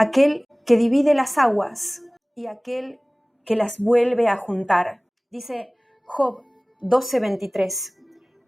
aquel que divide las aguas y aquel que las vuelve a juntar. Dice Job 12:23,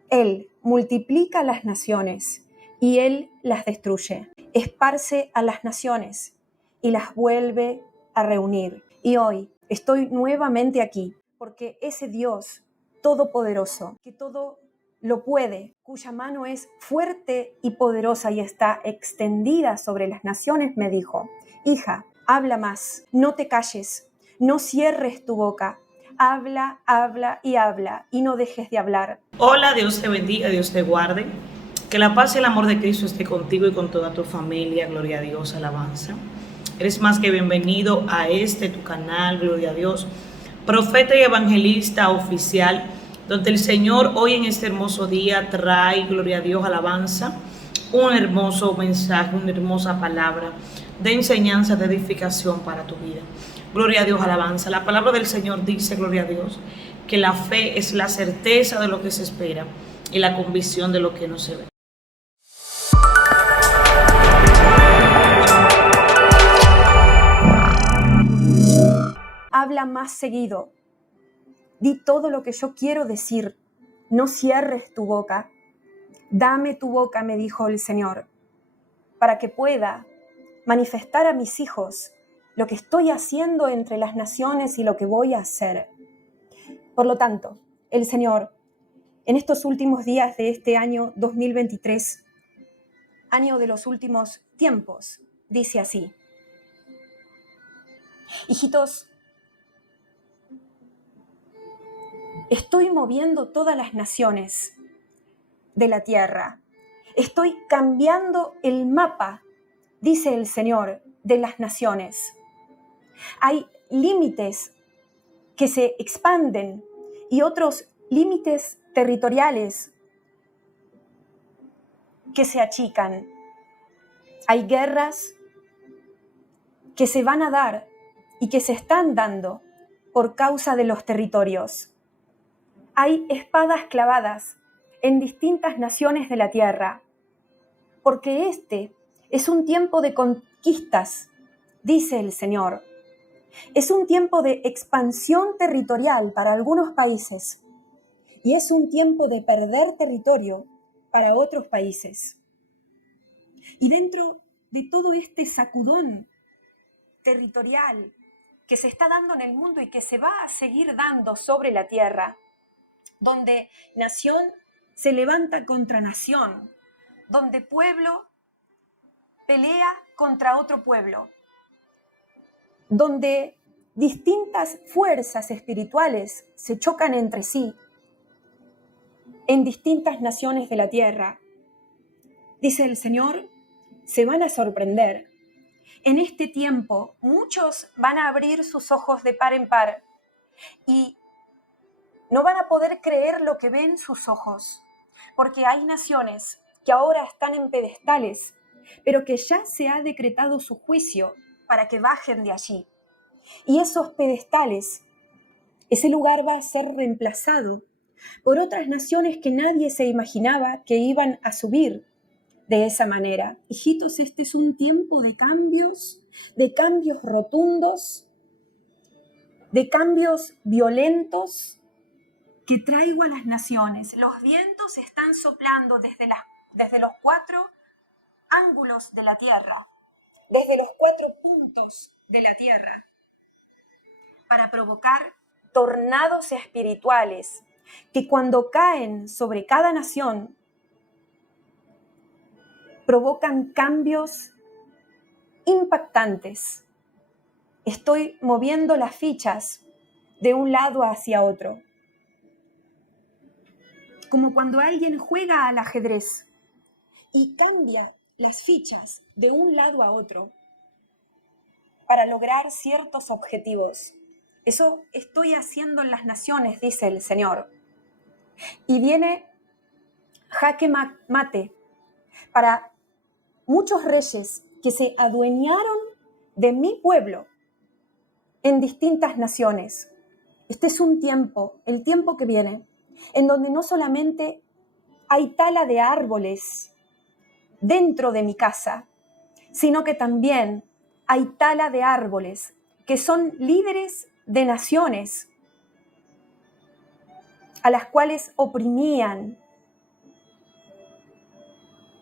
Él multiplica las naciones y Él las destruye. Esparce a las naciones y las vuelve a reunir. Y hoy estoy nuevamente aquí porque ese Dios todopoderoso, que todo lo puede, cuya mano es fuerte y poderosa y está extendida sobre las naciones, me dijo: hija, habla más, no te calles, no cierres tu boca, habla, habla y no dejes de hablar. Hola, Dios te bendiga, Dios te guarde. Que la paz y el amor de Cristo esté contigo y con toda tu familia. Gloria a Dios, alabanza. Eres más que bienvenido a tu canal, Gloria a Dios, profeta y evangelista oficial, donde el Señor hoy en este hermoso día trae, Gloria a Dios, alabanza, un hermoso mensaje, una hermosa palabra de enseñanza, de edificación para tu vida. Gloria a Dios, alabanza. La palabra del Señor dice, gloria a Dios, que la fe es la certeza de lo que se espera y la convicción de lo que no se ve. Habla más seguido. Di todo lo que yo quiero decir. No cierres tu boca. Dame tu boca, me dijo el Señor, para que pueda manifestar a mis hijos lo que estoy haciendo entre las naciones y lo que voy a hacer. Por lo tanto, el Señor, en estos últimos días de este año 2023, año de los últimos tiempos, dice así: hijitos, estoy moviendo todas las naciones de la tierra. Estoy cambiando el mapa, dice el Señor, de las naciones. Hay límites que se expanden y otros límites territoriales que se achican. Hay guerras que se van a dar y que se están dando por causa de los territorios. Hay espadas clavadas en distintas naciones de la tierra, porque este es un tiempo de conquistas, dice el Señor. Es un tiempo de expansión territorial para algunos países y es un tiempo de perder territorio para otros países. Y dentro de todo este sacudón territorial que se está dando en el mundo y que se va a seguir dando sobre la tierra, donde nación se levanta contra nación, donde pueblo pelea contra otro pueblo, donde distintas fuerzas espirituales se chocan entre sí en distintas naciones de la tierra. Dice el Señor, se van a sorprender. En este tiempo, muchos van a abrir sus ojos de par en par y no van a poder creer lo que ven sus ojos, porque hay naciones que ahora están en pedestales, pero que ya se ha decretado su juicio para que bajen de allí. Y esos pedestales, ese lugar va a ser reemplazado por otras naciones que nadie se imaginaba que iban a subir de esa manera. Hijitos, este es un tiempo de cambios rotundos, de cambios violentos que traigo a las naciones. Los vientos están soplando desde los 4 ángulos de la tierra, desde los 4 puntos de la tierra, para provocar tornados espirituales que cuando caen sobre cada nación provocan cambios impactantes. Estoy moviendo las fichas de un lado hacia otro, como cuando alguien juega al ajedrez y cambia las fichas de un lado a otro para lograr ciertos objetivos. Eso estoy haciendo en las naciones, dice el Señor. Y viene jaque mate para muchos reyes que se adueñaron de mi pueblo en distintas naciones. Este es un tiempo, el tiempo que viene, en donde no solamente hay tala de árboles dentro de mi casa, sino que también hay tala de árboles que son líderes de naciones a las cuales oprimían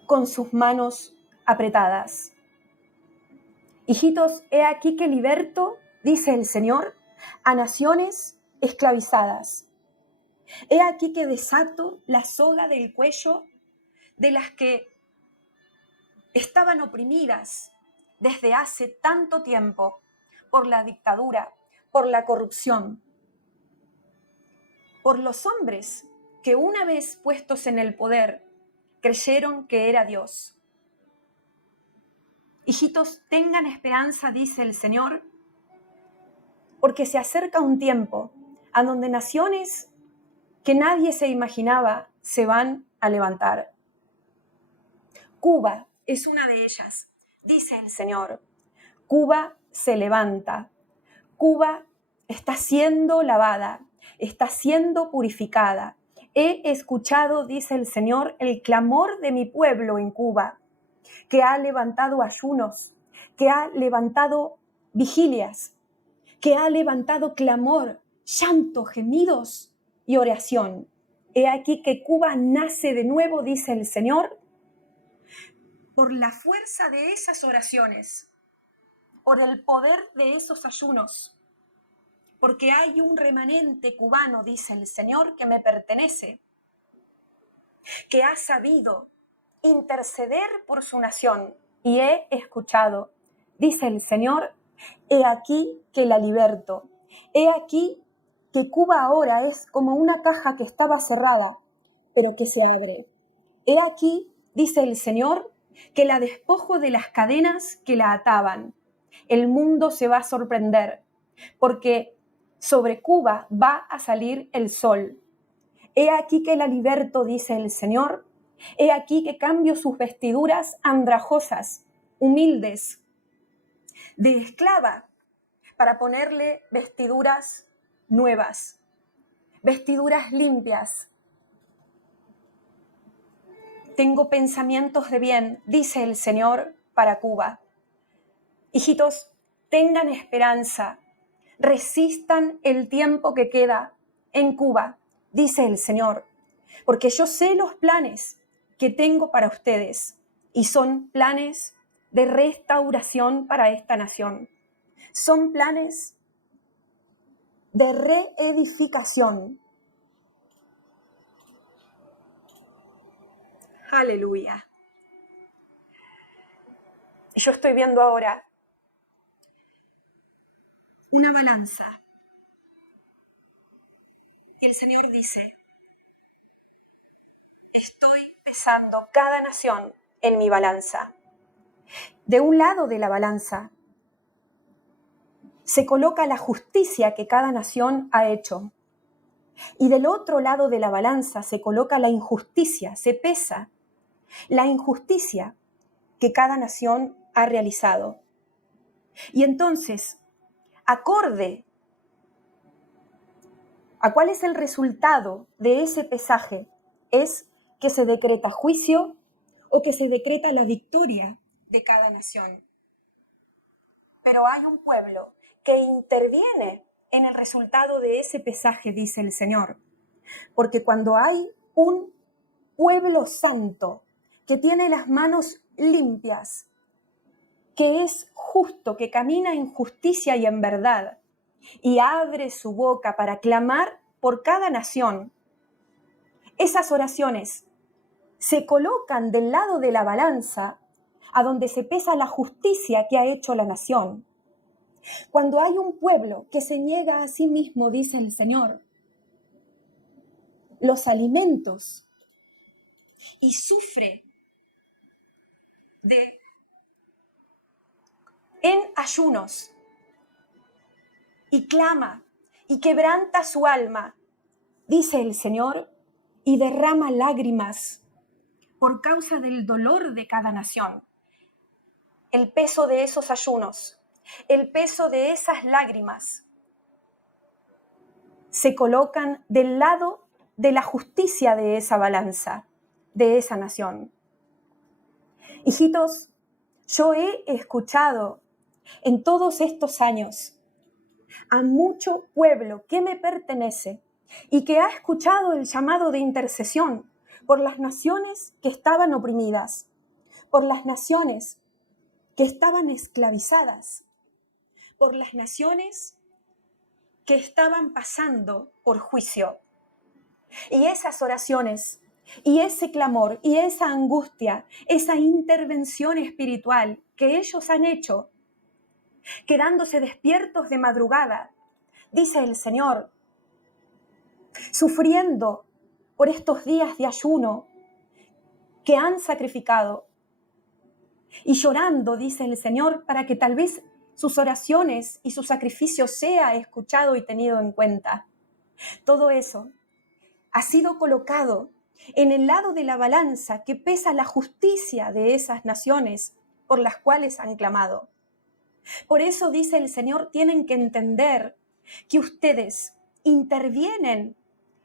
con sus manos apretadas. Hijitos, he aquí que liberto, dice el Señor, a naciones esclavizadas. He aquí que desato la soga del cuello de las que estaban oprimidas desde hace tanto tiempo por la dictadura, por la corrupción, por los hombres que una vez puestos en el poder creyeron que era Dios. Hijitos, tengan esperanza, dice el Señor, porque se acerca un tiempo a donde naciones que nadie se imaginaba se van a levantar. Cuba es una de ellas, dice el Señor. Cuba se levanta. Cuba está siendo lavada, está siendo purificada. He escuchado, dice el Señor, el clamor de mi pueblo en Cuba, que ha levantado ayunos, que ha levantado vigilias, que ha levantado clamor, llanto, gemidos y oración. He aquí que Cuba nace de nuevo, dice el Señor, por la fuerza de esas oraciones, por el poder de esos ayunos, porque hay un remanente cubano, dice el Señor, que me pertenece, que ha sabido interceder por su nación, y he escuchado, dice el Señor, he aquí que la liberto, he aquí que Cuba ahora es como una caja que estaba cerrada, pero que se abre. He aquí, dice el Señor, que la despojo de las cadenas que la ataban. El mundo se va a sorprender, porque sobre Cuba va a salir el sol. He aquí que la liberto, dice el Señor. He aquí que cambio sus vestiduras andrajosas, humildes, de esclava, para ponerle vestiduras nuevas, vestiduras limpias. Tengo pensamientos de bien, dice el Señor, para Cuba. Hijitos, tengan esperanza, resistan el tiempo que queda en Cuba, dice el Señor, porque yo sé los planes que tengo para ustedes y son planes de restauración para esta nación. Son planes de reedificación. Aleluya. Yo estoy viendo ahora una balanza. Y el Señor dice, estoy pesando cada nación en mi balanza. De un lado de la balanza se coloca la justicia que cada nación ha hecho. Y del otro lado de la balanza se coloca la injusticia, se pesa la injusticia que cada nación ha realizado. Y entonces, acorde a cuál es el resultado de ese pesaje, es que se decreta juicio o que se decreta la victoria de cada nación. Pero hay un pueblo que interviene en el resultado de ese pesaje, dice el Señor. Porque cuando hay un pueblo santo que tiene las manos limpias, que es justo, que camina en justicia y en verdad, y abre su boca para clamar por cada nación, esas oraciones se colocan del lado de la balanza a donde se pesa la justicia que ha hecho la nación. Cuando hay un pueblo que se niega a sí mismo, dice el Señor, los alimentos y sufre en ayunos y clama y quebranta su alma, dice el Señor, y derrama lágrimas por causa del dolor de cada nación. El peso de esos ayunos, el peso de esas lágrimas se colocan del lado de la justicia de esa balanza, de esa nación. Hijitos, yo he escuchado en todos estos años a mucho pueblo que me pertenece y que ha escuchado el llamado de intercesión por las naciones que estaban oprimidas, por las naciones que estaban esclavizadas, por las naciones que estaban pasando por juicio. Y esas oraciones, y ese clamor, y esa angustia, esa intervención espiritual que ellos han hecho, quedándose despiertos de madrugada, dice el Señor, sufriendo por estos días de ayuno que han sacrificado, y llorando, dice el Señor, para que tal vez sus oraciones y su sacrificio sea escuchado y tenido en cuenta. Todo eso ha sido colocado en el lado de la balanza que pesa la justicia de esas naciones por las cuales han clamado. Por eso, dice el Señor, tienen que entender que ustedes intervienen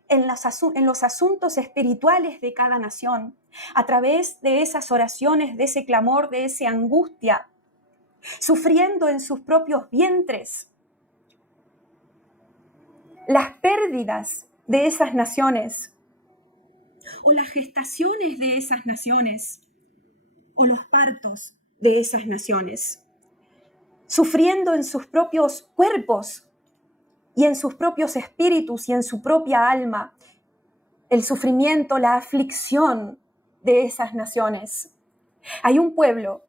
en los asuntos espirituales de cada nación, a través de esas oraciones, de ese clamor, de esa angustia, sufriendo en sus propios vientres las pérdidas de esas naciones, o las gestaciones de esas naciones, o los partos de esas naciones, sufriendo en sus propios cuerpos y en sus propios espíritus y en su propia alma el sufrimiento, la aflicción de esas naciones. Hay un pueblo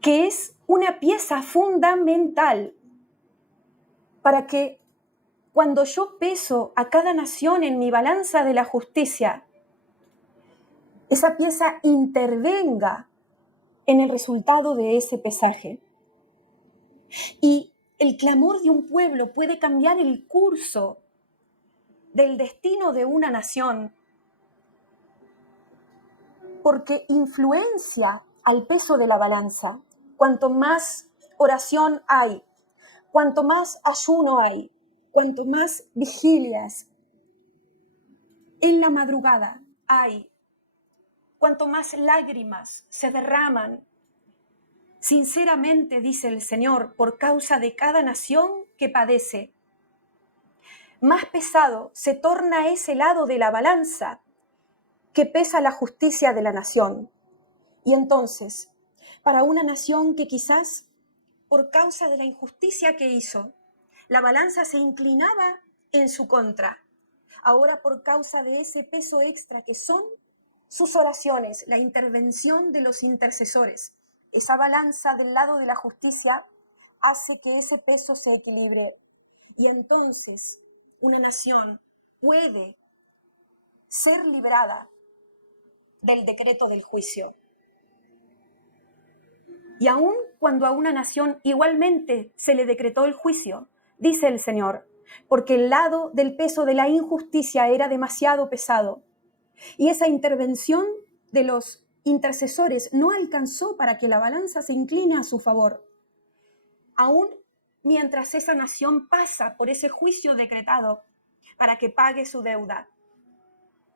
que es una pieza fundamental para que cuando yo peso a cada nación en mi balanza de la justicia, esa pieza intervenga en el resultado de ese pesaje. Y el clamor de un pueblo puede cambiar el curso del destino de una nación, porque influencia al peso de la balanza. Cuanto más oración hay, cuanto más ayuno hay, cuanto más vigilias en la madrugada hay, cuanto más lágrimas se derraman, sinceramente, dice el Señor, por causa de cada nación que padece, más pesado se torna ese lado de la balanza que pesa la justicia de la nación. Y entonces, para una nación que quizás, por causa de la injusticia que hizo, la balanza se inclinaba en su contra, ahora por causa de ese peso extra que son sus oraciones, la intervención de los intercesores, esa balanza del lado de la justicia hace que ese peso se equilibre. Y entonces una nación puede ser librada del decreto del juicio. Y aun cuando a una nación igualmente se le decretó el juicio, dice el Señor, porque el lado del peso de la injusticia era demasiado pesado, y esa intervención de los intercesores no alcanzó para que la balanza se incline a su favor. Aún mientras esa nación pasa por ese juicio decretado para que pague su deuda,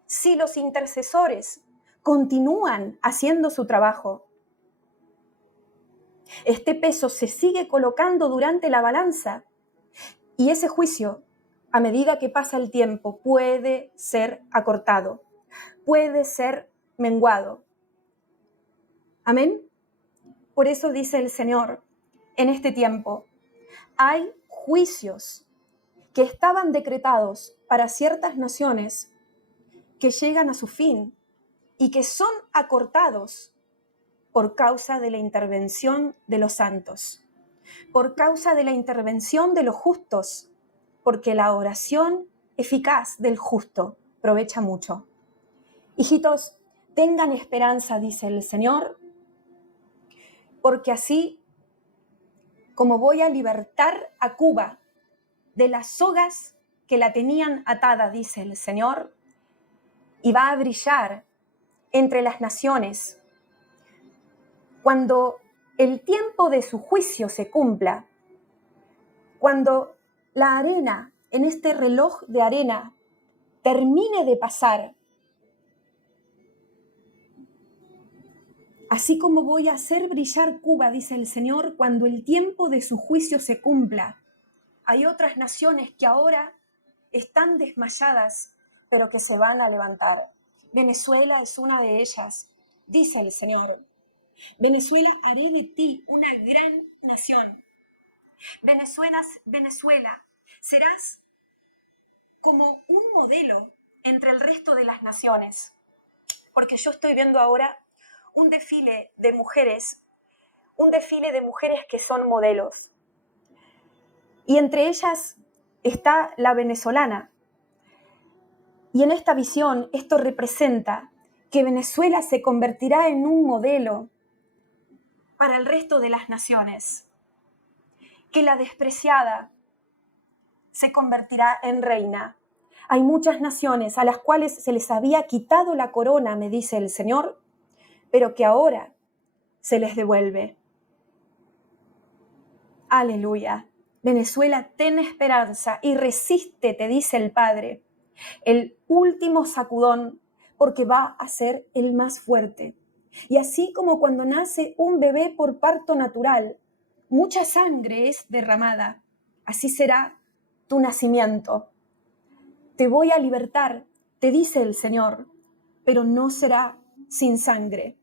si los intercesores continúan haciendo su trabajo, este peso se sigue colocando durante la balanza y ese juicio, a medida que pasa el tiempo, puede ser acortado, puede ser menguado. Amén. Por eso dice el Señor, en este tiempo hay juicios que estaban decretados para ciertas naciones que llegan a su fin y que son acortados por causa de la intervención de los santos, por causa de la intervención de los justos, porque la oración eficaz del justo aprovecha mucho. Hijitos, tengan esperanza, dice el Señor, porque así como voy a libertar a Cuba de las sogas que la tenían atada, dice el Señor, y va a brillar entre las naciones, cuando el tiempo de su juicio se cumpla, cuando la arena, en este reloj de arena, termine de pasar, Así como voy a hacer brillar Cuba, dice el Señor, cuando el tiempo de su juicio se cumpla. Hay otras naciones que ahora están desmayadas, pero que se van a levantar. Venezuela es una de ellas, dice el Señor. Venezuela, haré de ti una gran nación. Venezuela, serás como un modelo entre el resto de las naciones, porque yo estoy viendo ahora un desfile de mujeres que son modelos. Y entre ellas está la venezolana. Y en esta visión, esto representa que Venezuela se convertirá en un modelo para el resto de las naciones, que la despreciada se convertirá en reina. Hay muchas naciones a las cuales se les había quitado la corona, me dice el Señor, pero que ahora se les devuelve. Aleluya. Venezuela, ten esperanza y resiste, te dice el Padre, el último sacudón, porque va a ser el más fuerte. Y así como cuando nace un bebé por parto natural, mucha sangre es derramada, así será tu nacimiento. Te voy a libertar, te dice el Señor, pero no será sin sangre.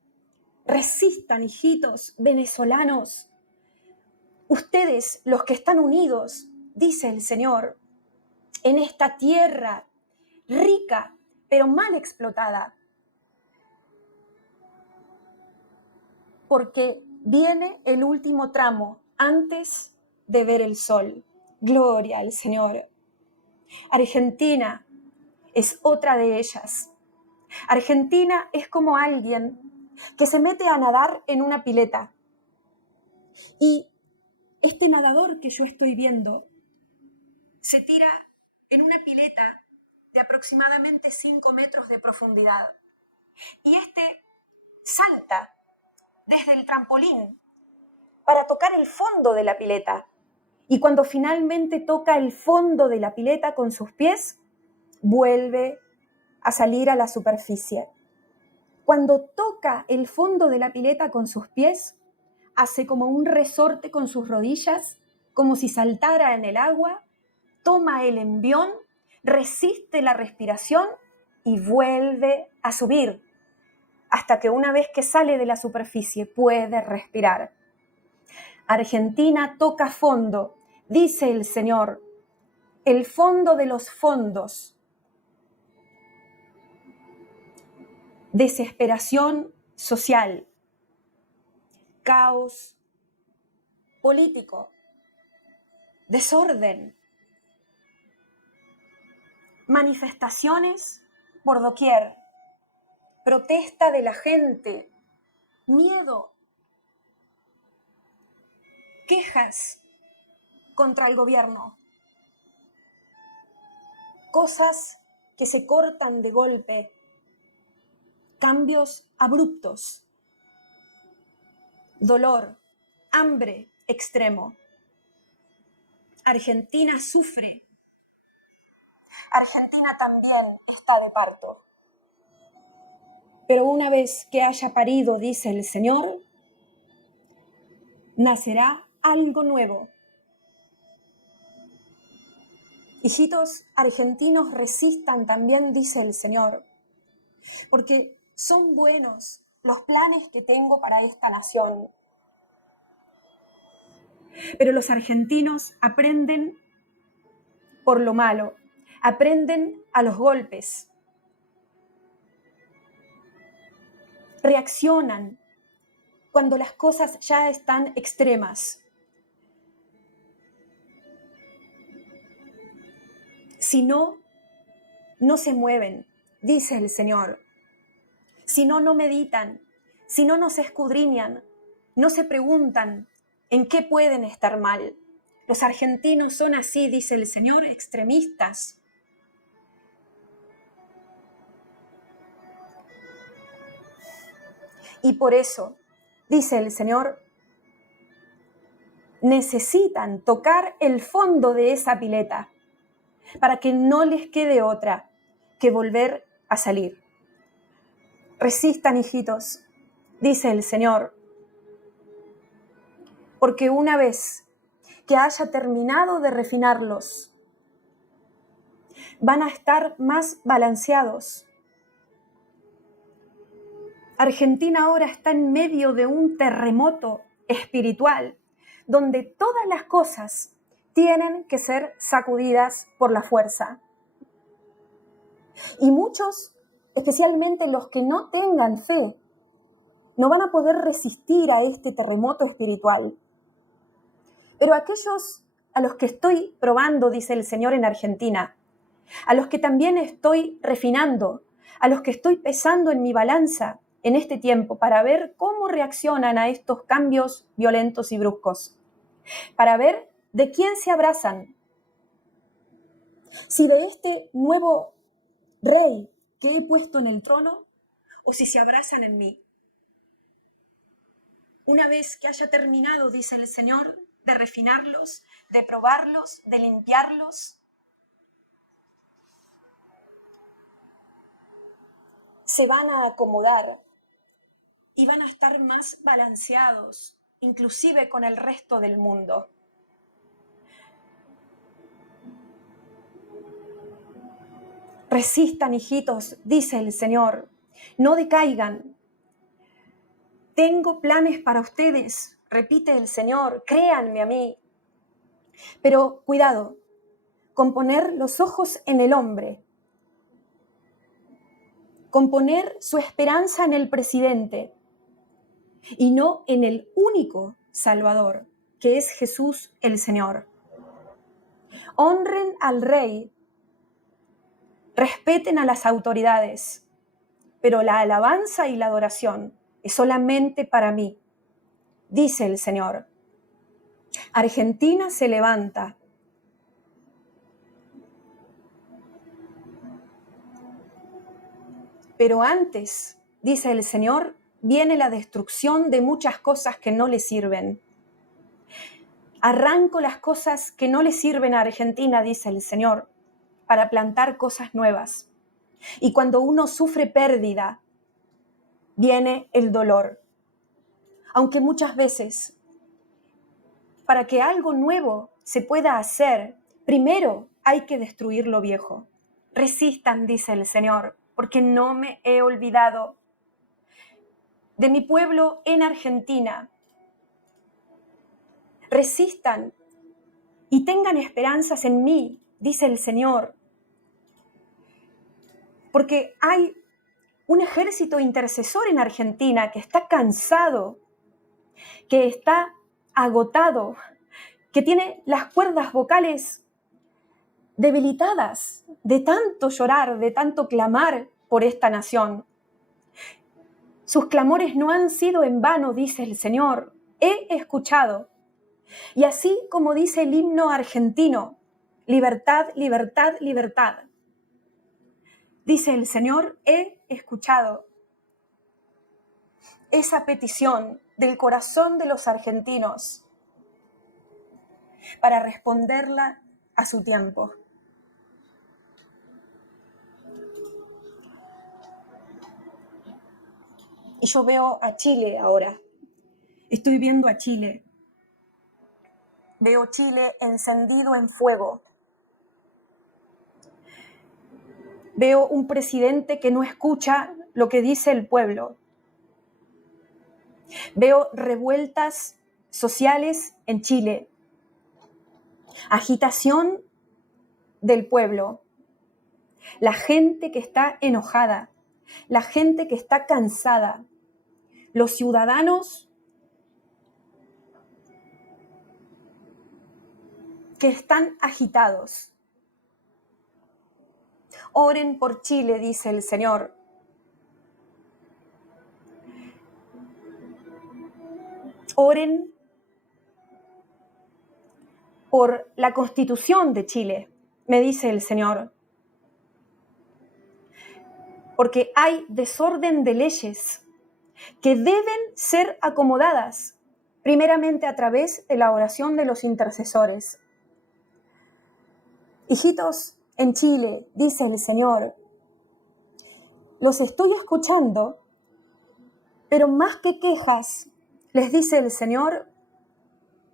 Resistan, hijitos venezolanos. Ustedes, los que están unidos, dice el Señor, en esta tierra rica, pero mal explotada, porque viene el último tramo antes de ver el sol. Gloria al Señor. Argentina es otra de ellas. Argentina es como alguien que se mete a nadar en una pileta. Y este nadador que yo estoy viendo se tira en una pileta de aproximadamente 5 metros de profundidad. Y este salta desde el trampolín para tocar el fondo de la pileta. Y cuando finalmente toca el fondo de la pileta con sus pies, vuelve a salir a la superficie. Cuando toca el fondo de la pileta con sus pies, hace como un resorte con sus rodillas, como si saltara en el agua, toma el envión, resiste la respiración y vuelve a subir, hasta que una vez que sale de la superficie puede respirar. Argentina toca fondo, dice el Señor, el fondo de los fondos. Desesperación social, caos político, desorden, manifestaciones por doquier, protesta de la gente, miedo, quejas contra el gobierno, cosas que se cortan de golpe, cambios abruptos, dolor, hambre extremo. Argentina sufre. Argentina también está de parto. Pero una vez que haya parido, dice el Señor, nacerá algo nuevo. Hijitos argentinos, resistan también, dice el Señor, porque son buenos los planes que tengo para esta nación. Pero los argentinos aprenden por lo malo, aprenden a los golpes, reaccionan cuando las cosas ya están extremas. Si no, no se mueven, dice el Señor. Si no, no meditan, si no, no se escudriñan, no se preguntan en qué pueden estar mal. Los argentinos son así, dice el Señor, extremistas. Y por eso, dice el Señor, necesitan tocar el fondo de esa pileta para que no les quede otra que volver a salir. Resistan, hijitos, dice el Señor, porque una vez que haya terminado de refinarlos, van a estar más balanceados. Argentina ahora está en medio de un terremoto espiritual, donde todas las cosas tienen que ser sacudidas por la fuerza. Y muchos, especialmente los que no tengan fe, no van a poder resistir a este terremoto espiritual. Pero aquellos a los que estoy probando, dice el Señor en Argentina, a los que también estoy refinando, a los que estoy pesando en mi balanza en este tiempo para ver cómo reaccionan a estos cambios violentos y bruscos, para ver de quién se abrazan, si de este nuevo rey que he puesto en el trono o si se abrazan en mí. Una vez que haya terminado, dice el Señor, de refinarlos, de probarlos, de limpiarlos, se van a acomodar y van a estar más balanceados, inclusive con el resto del mundo. Resistan, hijitos, dice el Señor, no decaigan. Tengo planes para ustedes, repite el Señor, créanme a mí. Pero cuidado con poner los ojos en el hombre, con poner su esperanza en el presidente y no en el único Salvador, que es Jesús el Señor. Honren al Rey, respeten a las autoridades, pero la alabanza y la adoración es solamente para mí, dice el Señor. Argentina se levanta. Pero antes, dice el Señor, viene la destrucción de muchas cosas que no le sirven. Arranco las cosas que no le sirven a Argentina, dice el Señor, para plantar cosas nuevas. Y cuando uno sufre pérdida, viene el dolor. Aunque muchas veces, para que algo nuevo se pueda hacer, primero hay que destruir lo viejo. Resistan, dice el Señor, porque no me he olvidado de mi pueblo en Argentina. Resistan y tengan esperanzas en mí, dice el Señor, porque hay un ejército intercesor en Argentina que está cansado, que está agotado, que tiene las cuerdas vocales debilitadas de tanto llorar, de tanto clamar por esta nación. Sus clamores no han sido en vano, dice el Señor. He escuchado. Y así como dice el himno argentino, libertad, libertad, libertad. Dice el Señor, he escuchado esa petición del corazón de los argentinos para responderla a su tiempo. Y yo veo a Chile ahora. Estoy viendo a Chile. Veo Chile encendido en fuego. Veo un presidente que no escucha lo que dice el pueblo. Veo revueltas sociales en Chile. Agitación del pueblo. La gente que está enojada. La gente que está cansada. Los ciudadanos que están agitados. Oren por Chile, dice el Señor. Oren por la Constitución de Chile, me dice el Señor. Porque hay desorden de leyes que deben ser acomodadas, primeramente a través de la oración de los intercesores. Hijitos, en Chile, dice el Señor, los estoy escuchando Pero más que quejas, les dice el Señor,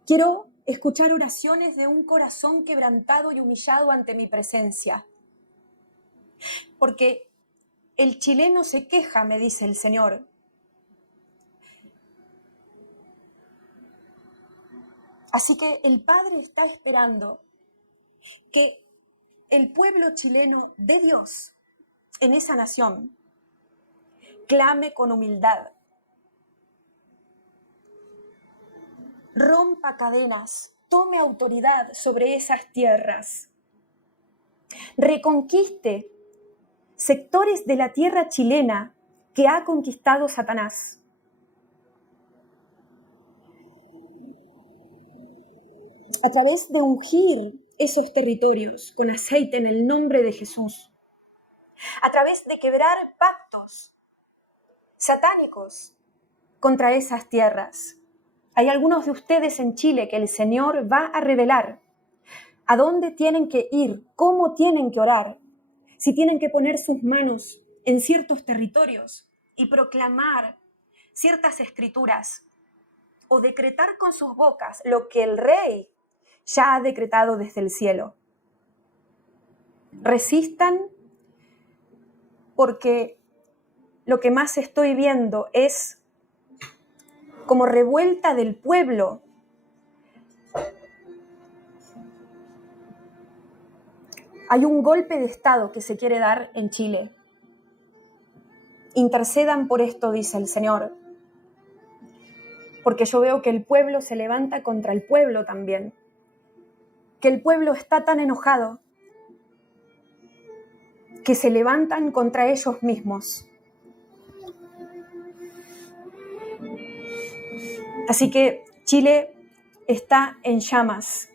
quiero escuchar oraciones de un corazón quebrantado y humillado ante mi presencia. Porque el chileno se queja, me dice el Señor. Así que el Padre está esperando que el pueblo chileno de Dios en esa nación clame con humildad, rompa cadenas, tome autoridad sobre esas tierras, reconquiste sectores de la tierra chilena que ha conquistado Satanás. A través de ungir esos territorios con aceite en el nombre de Jesús, a través de quebrar pactos satánicos contra esas tierras. Hay algunos de ustedes en Chile que el Señor va a revelar a dónde tienen que ir, cómo tienen que orar, si tienen que poner sus manos en ciertos territorios y proclamar ciertas escrituras o decretar con sus bocas lo que el Rey ya ha decretado desde el cielo. Resistan, porque lo que más estoy viendo es como revuelta del pueblo. Hay un golpe de Estado que se quiere dar en Chile. Intercedan por esto, dice el Señor, porque yo veo que el pueblo se levanta contra el pueblo también, que el pueblo está tan enojado que se levantan contra ellos mismos. Así que Chile está en llamas.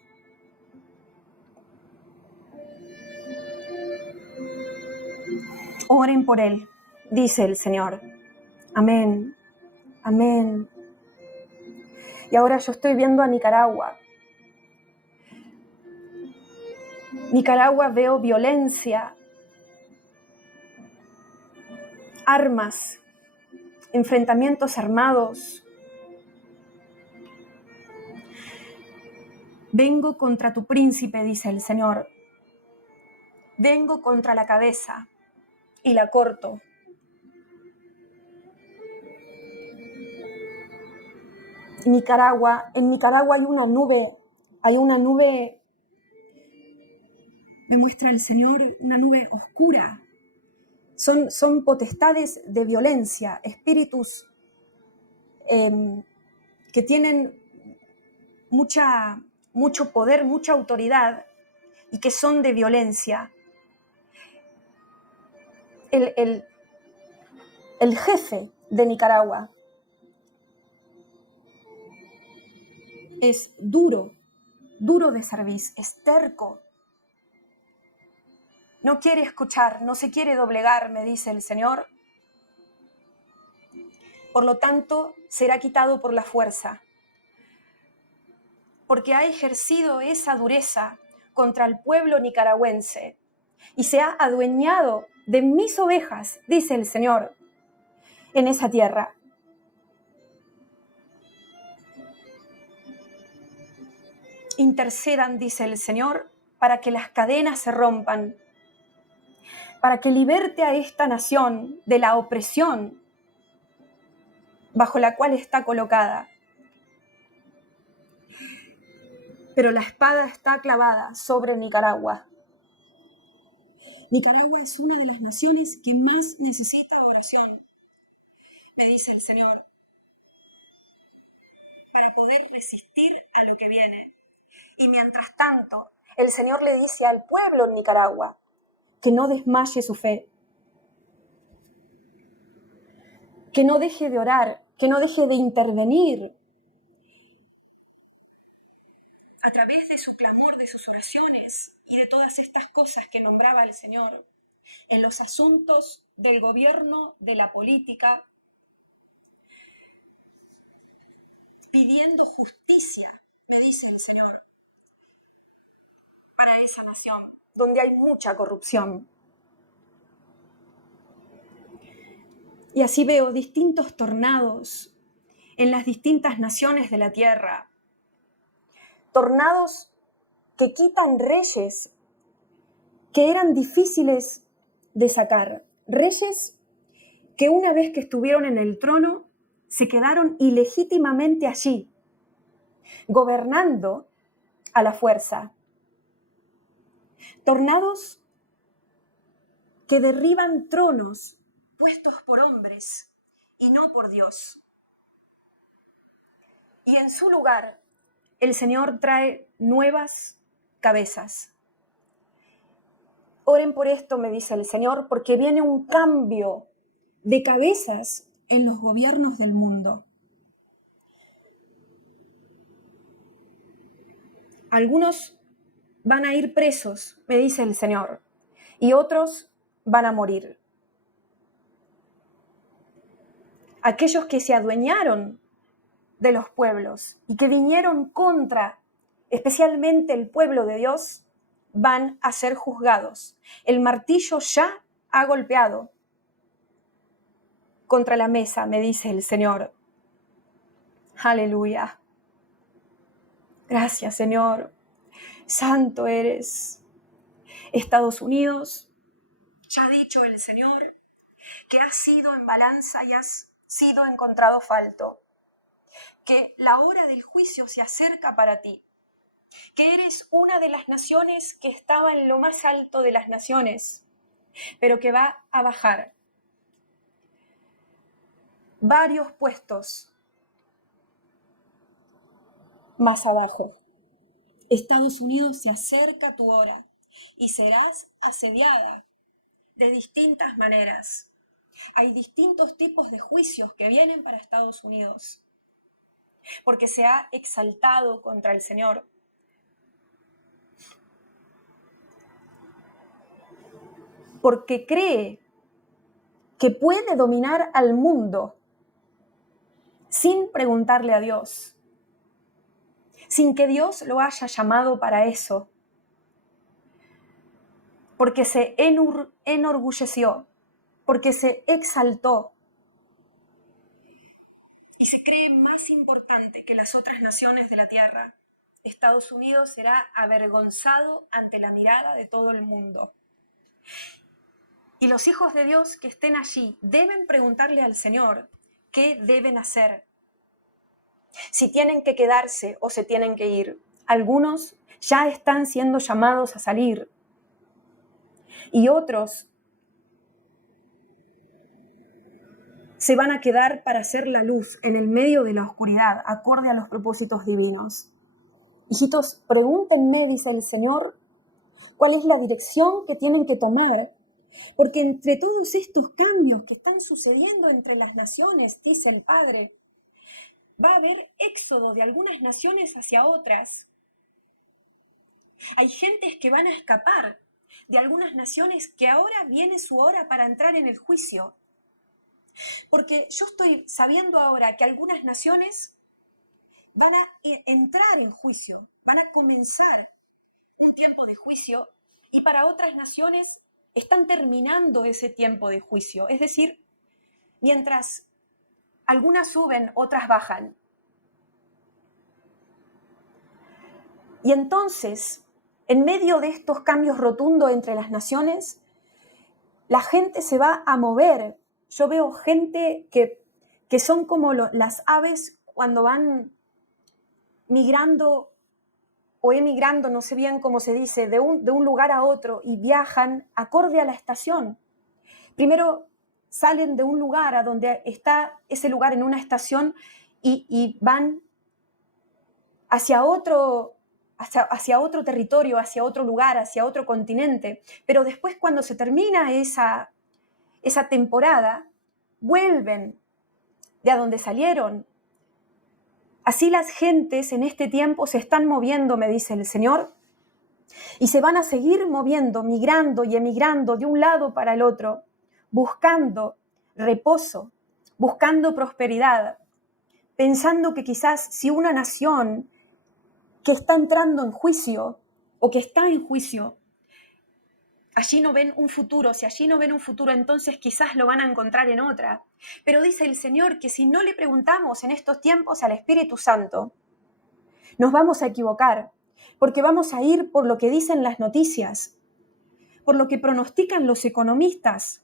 Oren por él, dice el Señor. Amén, amén. Y ahora yo estoy viendo a Nicaragua. Nicaragua, veo violencia, armas, enfrentamientos armados. Vengo contra tu príncipe, dice el Señor. Vengo contra la cabeza y la corto. En Nicaragua hay una nube, me muestra el Señor, una nube oscura. Son potestades de violencia, espíritus que tienen mucho poder, mucha autoridad y que son de violencia. El jefe de Nicaragua es duro de cerviz, es terco. No quiere escuchar, no se quiere doblegar, me dice el Señor. Por lo tanto, será quitado por la fuerza, porque ha ejercido esa dureza contra el pueblo nicaragüense y se ha adueñado de mis ovejas, dice el Señor, en esa tierra. Intercedan, dice el Señor, para que las cadenas se rompan, para que liberte a esta nación de la opresión bajo la cual está colocada. Pero la espada está clavada sobre Nicaragua. Nicaragua es una de las naciones que más necesita oración, me dice el Señor, para poder resistir a lo que viene. Y mientras tanto, el Señor le dice al pueblo en Nicaragua que no desmaye su fe, que no deje de orar, que no deje de intervenir a través de su clamor, de sus oraciones y de todas estas cosas que nombraba el Señor en los asuntos del gobierno, de la política, pidiendo justicia, me dice el Señor, para esa nación donde hay mucha corrupción. Y así veo distintos tornados en las distintas naciones de la tierra. Tornados que quitan reyes que eran difíciles de sacar. Reyes que una vez que estuvieron en el trono, se quedaron ilegítimamente allí, gobernando a la fuerza. Tornados que derriban tronos puestos por hombres y no por Dios. Y en su lugar, el Señor trae nuevas cabezas. Oren por esto, me dice el Señor, porque viene un cambio de cabezas en los gobiernos del mundo. Algunos van a ir presos, me dice el Señor, y otros van a morir. Aquellos que se adueñaron de los pueblos y que vinieron contra, especialmente el pueblo de Dios, van a ser juzgados. El martillo ya ha golpeado contra la mesa, me dice el Señor. Aleluya. Gracias, Señor. Santo eres. Estados Unidos, ya ha dicho el Señor que has sido en balanza y has sido encontrado falto, que la hora del juicio se acerca para ti, que eres una de las naciones que estaba en lo más alto de las naciones, pero que va a bajar varios puestos más abajo. Estados Unidos se acerca a tu hora y serás asediada de distintas maneras. Hay distintos tipos de juicios que vienen para Estados Unidos, porque se ha exaltado contra el Señor. Porque cree que puede dominar al mundo sin preguntarle a Dios, sin que Dios lo haya llamado para eso, porque se enorgulleció, porque se exaltó y se cree más importante que las otras naciones de la tierra. Estados Unidos será avergonzado ante la mirada de todo el mundo. Y los hijos de Dios que estén allí deben preguntarle al Señor qué deben hacer. Si tienen que quedarse o se tienen que ir. Algunos ya están siendo llamados a salir. Y otros se van a quedar para hacer la luz en el medio de la oscuridad, acorde a los propósitos divinos. Hijitos, pregúntenme, dice el Señor, cuál es la dirección que tienen que tomar. Porque entre todos estos cambios que están sucediendo entre las naciones, dice el Padre, va a haber éxodo de algunas naciones hacia otras. Hay gentes que van a escapar de algunas naciones que ahora viene su hora para entrar en el juicio. Porque yo estoy sabiendo ahora que algunas naciones van a entrar en juicio, van a comenzar un tiempo de juicio, y para otras naciones están terminando ese tiempo de juicio. Es decir, mientras algunas suben, otras bajan. Y entonces, en medio de estos cambios rotundos entre las naciones, la gente se va a mover. Yo veo gente que son como las aves cuando van migrando o emigrando, no sé bien cómo se dice, de un lugar a otro y viajan acorde a la estación. Primero salen de un lugar a donde está ese lugar en una estación y van hacia otro territorio, hacia otro lugar, hacia otro continente. Pero después, cuando se termina esa temporada, vuelven de a donde salieron. Así las gentes en este tiempo se están moviendo, me dice el Señor, y se van a seguir moviendo, migrando y emigrando de un lado para el otro, buscando reposo, buscando prosperidad, pensando que quizás si una nación que está entrando en juicio o que está en juicio Allí no ven un futuro. Si allí no ven un futuro, entonces quizás lo van a encontrar en otra. Pero dice el Señor que si no le preguntamos en estos tiempos al Espíritu Santo, nos vamos a equivocar, porque vamos a ir por lo que dicen las noticias, por lo que pronostican los economistas,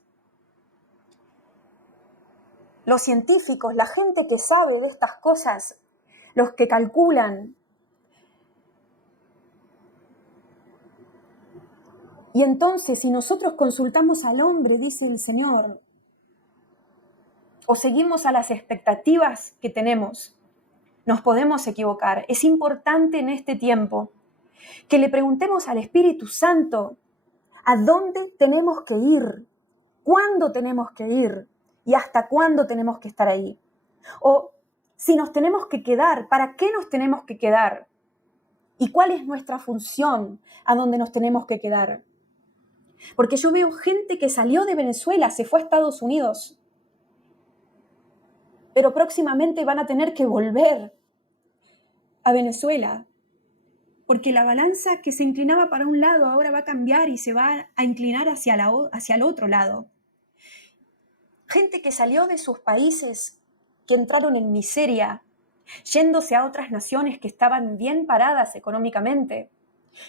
los científicos, la gente que sabe de estas cosas, los que calculan. Y entonces, si nosotros consultamos al hombre, dice el Señor, o seguimos a las expectativas que tenemos, nos podemos equivocar. Es importante en este tiempo que le preguntemos al Espíritu Santo a dónde tenemos que ir, cuándo tenemos que ir y hasta cuándo tenemos que estar ahí. O si nos tenemos que quedar, ¿para qué nos tenemos que quedar? ¿Y cuál es nuestra función a dónde nos tenemos que quedar? Porque yo veo gente que salió de Venezuela, se fue a Estados Unidos, pero próximamente van a tener que volver a Venezuela, porque la balanza que se inclinaba para un lado ahora va a cambiar y se va a inclinar hacia el otro lado. Gente que salió de sus países, que entraron en miseria, yéndose a otras naciones que estaban bien paradas económicamente,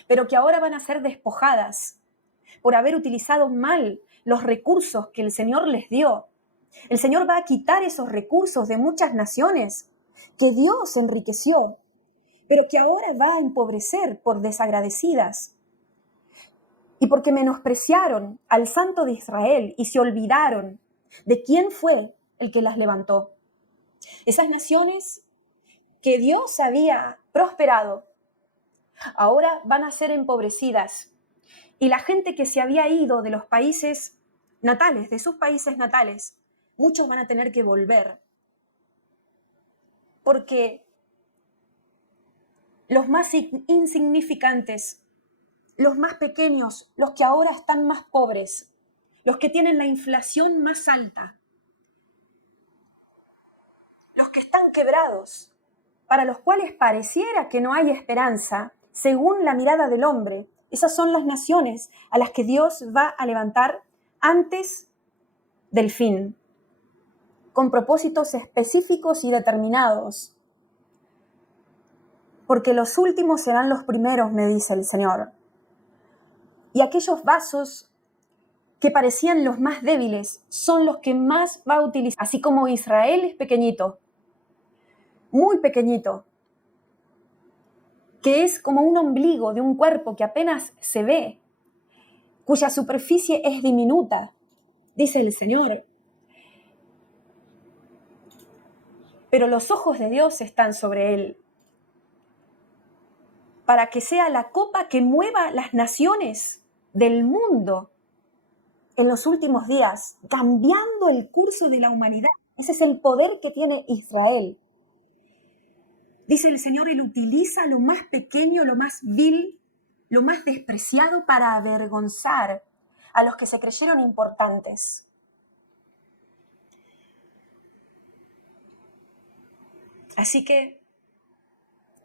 pero que ahora van a ser despojadas por haber utilizado mal los recursos que el Señor les dio. El Señor va a quitar esos recursos de muchas naciones que Dios enriqueció, pero que ahora va a empobrecer por desagradecidas y porque menospreciaron al Santo de Israel y se olvidaron de quién fue el que las levantó. Esas naciones que Dios había prosperado, ahora van a ser empobrecidas. Y la gente que se había ido de los países natales, de sus países natales, muchos van a tener que volver. Porque los más insignificantes, los más pequeños, los que ahora están más pobres, los que tienen la inflación más alta, los que están quebrados, para los cuales pareciera que no hay esperanza, según la mirada del hombre, esas son las naciones a las que Dios va a levantar antes del fin, con propósitos específicos y determinados. Porque los últimos serán los primeros, me dice el Señor. Y aquellos vasos que parecían los más débiles son los que más va a utilizar. Así como Israel es pequeñito, muy pequeñito, que es como un ombligo de un cuerpo que apenas se ve, cuya superficie es diminuta, dice el Señor. Pero los ojos de Dios están sobre él, para que sea la copa que mueva las naciones del mundo en los últimos días, cambiando el curso de la humanidad. Ese es el poder que tiene Israel. Dice el Señor, Él utiliza lo más pequeño, lo más vil, lo más despreciado para avergonzar a los que se creyeron importantes. Así que,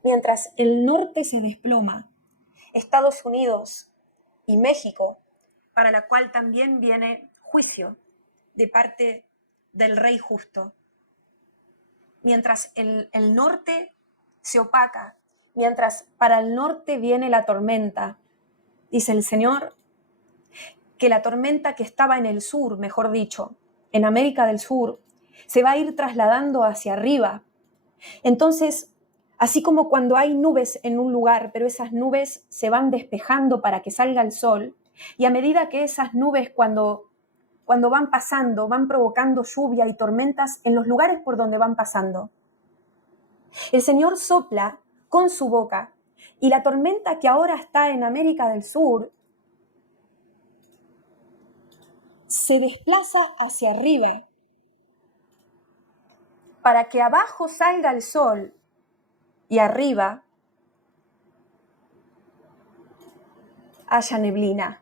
mientras el norte se desploma, Estados Unidos y México, para la cual también viene juicio de parte del Rey justo, mientras el norte se opaca, mientras para el norte viene la tormenta, dice el Señor, que la tormenta que estaba en el sur, mejor dicho, en América del Sur, se va a ir trasladando hacia arriba. Entonces, así como cuando hay nubes en un lugar, pero esas nubes se van despejando para que salga el sol, y a medida que esas nubes cuando van pasando, van provocando lluvia y tormentas en los lugares por donde van pasando. El Señor sopla con su boca y la tormenta que ahora está en América del Sur se desplaza hacia arriba para que abajo salga el sol y arriba haya neblina.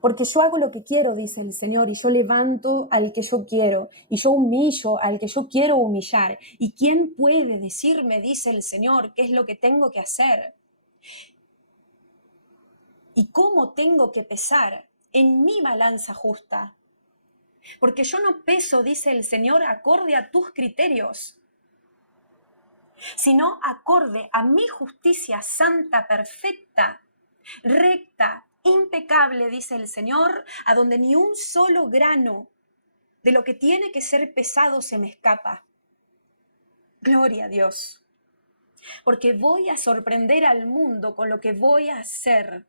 Porque yo hago lo que quiero, dice el Señor, y yo levanto al que yo quiero, y yo humillo al que yo quiero humillar. ¿Y quién puede decirme, dice el Señor, qué es lo que tengo que hacer? y cómo tengo que pesar en mi balanza justa. Porque yo no peso, dice el Señor, acorde a tus criterios, sino acorde a mi justicia santa, perfecta, recta, impecable, dice el Señor, a donde ni un solo grano de lo que tiene que ser pesado se me escapa. Gloria a Dios, porque voy a sorprender al mundo con lo que voy a hacer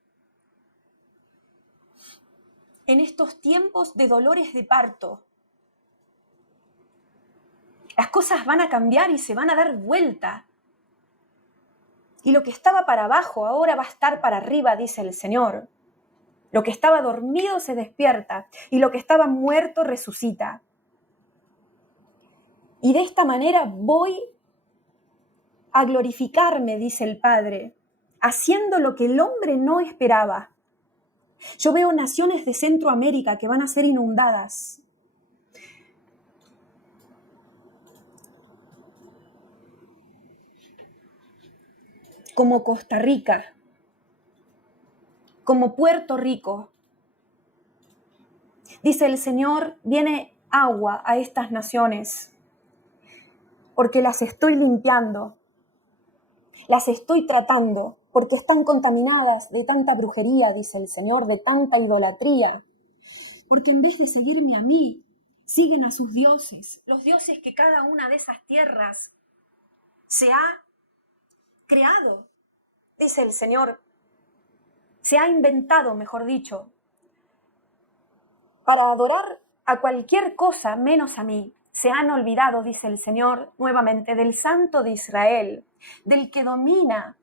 en estos tiempos de dolores de parto. Las cosas van a cambiar y se van a dar vuelta. Y lo que estaba para abajo ahora va a estar para arriba, dice el Señor. Lo que estaba dormido se despierta y lo que estaba muerto resucita. Y de esta manera voy a glorificarme, dice el Padre, haciendo lo que el hombre no esperaba. Yo veo naciones de Centroamérica que van a ser inundadas. Como Costa Rica, como Puerto Rico. Dice el Señor, viene agua a estas naciones, porque las estoy limpiando, las estoy tratando, porque están contaminadas de tanta brujería, dice el Señor, de tanta idolatría. Porque en vez de seguirme a mí, siguen a sus dioses. Los dioses que cada una de esas tierras se ha creado, dice el Señor, se ha inventado, mejor dicho, para adorar a cualquier cosa menos a mí. Se han olvidado, dice el Señor, nuevamente, del Santo de Israel, del que domina,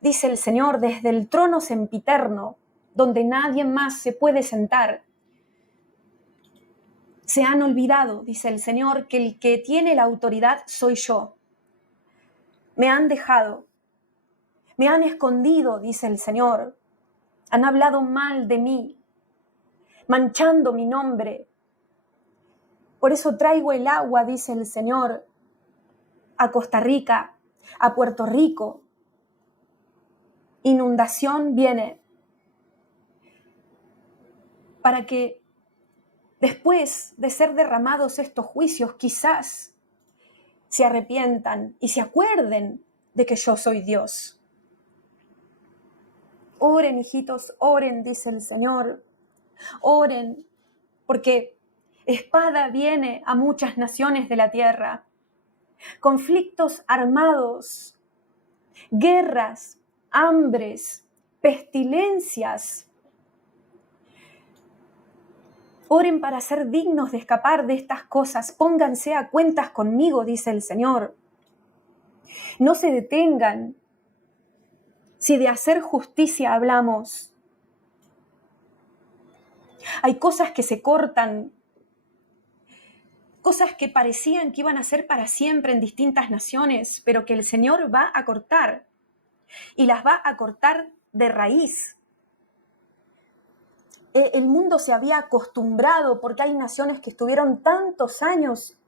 dice el Señor, desde el trono sempiterno, donde nadie más se puede sentar. Se han olvidado, dice el Señor, que el que tiene la autoridad soy yo. Me han dejado, me han escondido, dice el Señor. Han hablado mal de mí, manchando mi nombre. Por eso traigo el agua, dice el Señor, a Costa Rica, a Puerto Rico. Inundación viene para que después de ser derramados estos juicios, quizás se arrepientan y se acuerden de que yo soy Dios. Oren, hijitos, oren, dice el Señor. Oren, porque espada viene a muchas naciones de la tierra. Conflictos armados, guerras, hambres, pestilencias. Oren para ser dignos de escapar de estas cosas. Pónganse a cuentas conmigo, dice el Señor. No se detengan. Si de hacer justicia hablamos, hay cosas que se cortan, cosas que parecían que iban a ser para siempre en distintas naciones, pero que el Señor va a cortar y las va a cortar de raíz. El mundo se había acostumbrado porque hay naciones que estuvieron tantos años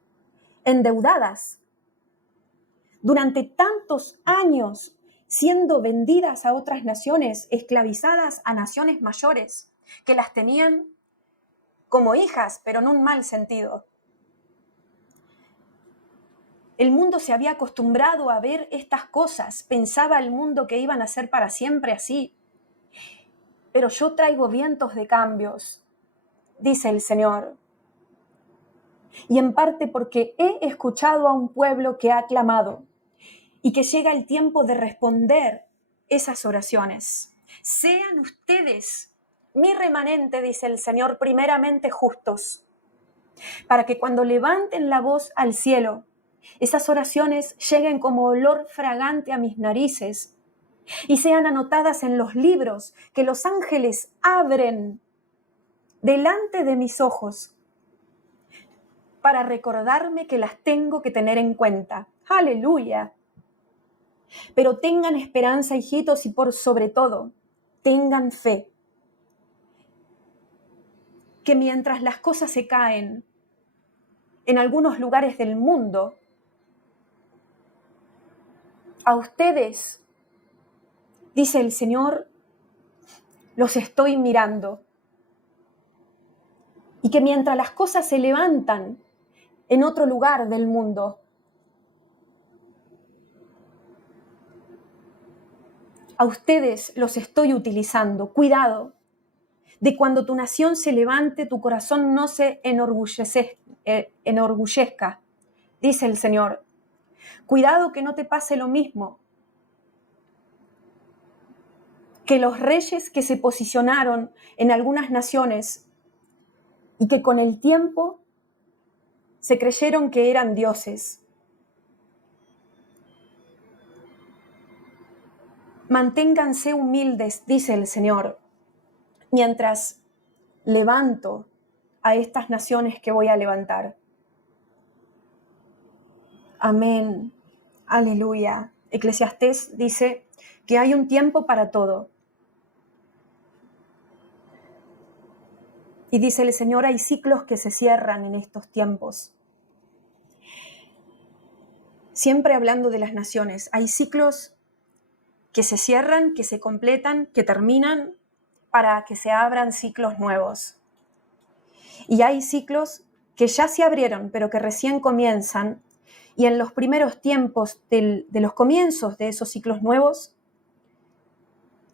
endeudadas, durante tantos años siendo vendidas a otras naciones, esclavizadas a naciones mayores, que las tenían como hijas, pero en un mal sentido. El mundo se había acostumbrado a ver estas cosas, pensaba el mundo que iban a ser para siempre así. Pero yo traigo vientos de cambios, dice el Señor. Y en parte porque he escuchado a un pueblo que ha clamado y que llega el tiempo de responder esas oraciones. Sean ustedes, mi remanente, dice el Señor, primeramente justos, para que cuando levanten la voz al cielo, esas oraciones lleguen como olor fragante a mis narices y sean anotadas en los libros que los ángeles abren delante de mis ojos para recordarme que las tengo que tener en cuenta. ¡Aleluya! Pero tengan esperanza, hijitos, y por sobre todo, tengan fe. Que mientras las cosas se caen en algunos lugares del mundo, a ustedes, dice el Señor, los estoy mirando. Y que mientras las cosas se levantan en otro lugar del mundo, a ustedes los estoy utilizando. Cuidado de cuando tu nación se levante, tu corazón no se enorgullezca, dice el Señor. Cuidado que no te pase lo mismo que los reyes que se posicionaron en algunas naciones y que con el tiempo se creyeron que eran dioses. Manténganse humildes, dice el Señor, mientras levanto a estas naciones que voy a levantar. Amén. Aleluya. Eclesiastés dice que hay un tiempo para todo. Y dice el Señor, hay ciclos que se cierran en estos tiempos. Siempre hablando de las naciones, hay ciclos que se cierran, que se completan, que terminan, para que se abran ciclos nuevos. Y hay ciclos que ya se abrieron, pero que recién comienzan, y en los primeros tiempos de los comienzos de esos ciclos nuevos,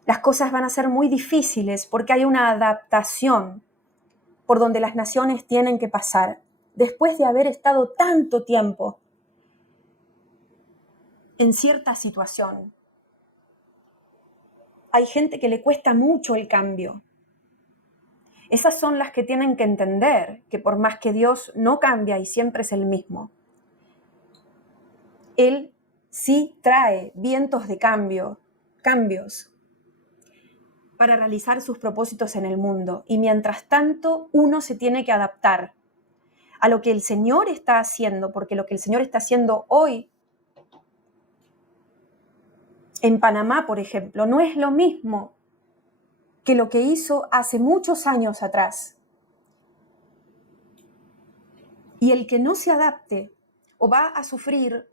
las cosas van a ser muy difíciles porque hay una adaptación por donde las naciones tienen que pasar después de haber estado tanto tiempo en cierta situación. Hay gente que le cuesta mucho el cambio. Esas son las que tienen que entender que por más que Dios no cambia y siempre es el mismo, Él sí trae vientos de cambios para realizar sus propósitos en el mundo. Y mientras tanto, uno se tiene que adaptar a lo que el Señor está haciendo, porque lo que el Señor está haciendo hoy en Panamá, por ejemplo, no es lo mismo que lo que hizo hace muchos años atrás. Y el que no se adapte o va a sufrir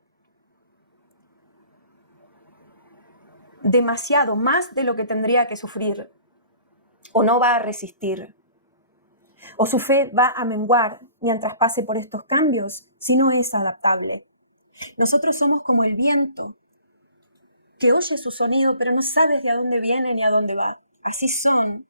demasiado, más de lo que tendría que sufrir, o no va a resistir, o su fe va a menguar mientras pase por estos cambios, si no es adaptable. Nosotros somos como el viento, que oye su sonido, pero no sabes de a dónde viene ni a dónde va. Así son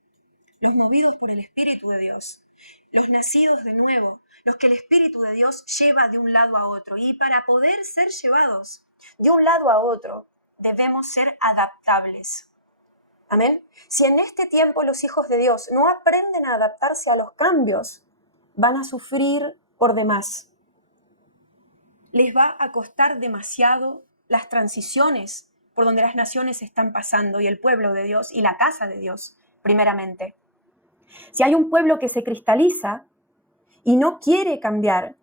los movidos por el Espíritu de Dios, los nacidos de nuevo, los que el Espíritu de Dios lleva de un lado a otro. Y para poder ser llevados de un lado a otro, debemos ser adaptables. Amén. Si en este tiempo los hijos de Dios no aprenden a adaptarse a los cambios, van a sufrir por demás. Les va a costar demasiado las transiciones por donde las naciones están pasando y el pueblo de Dios y la casa de Dios, primeramente. Si hay un pueblo que se cristaliza y no quiere cambiar,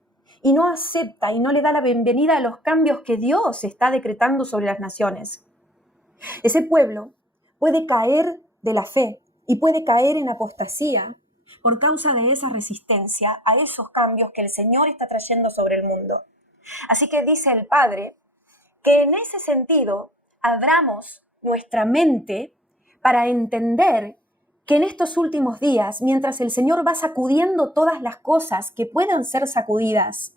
y no acepta y no le da la bienvenida a los cambios que Dios está decretando sobre las naciones, ese pueblo puede caer de la fe y puede caer en apostasía por causa de esa resistencia a esos cambios que el Señor está trayendo sobre el mundo. Así que dice el Padre que en ese sentido abramos nuestra mente para entender que en estos últimos días, mientras el Señor va sacudiendo todas las cosas que puedan ser sacudidas,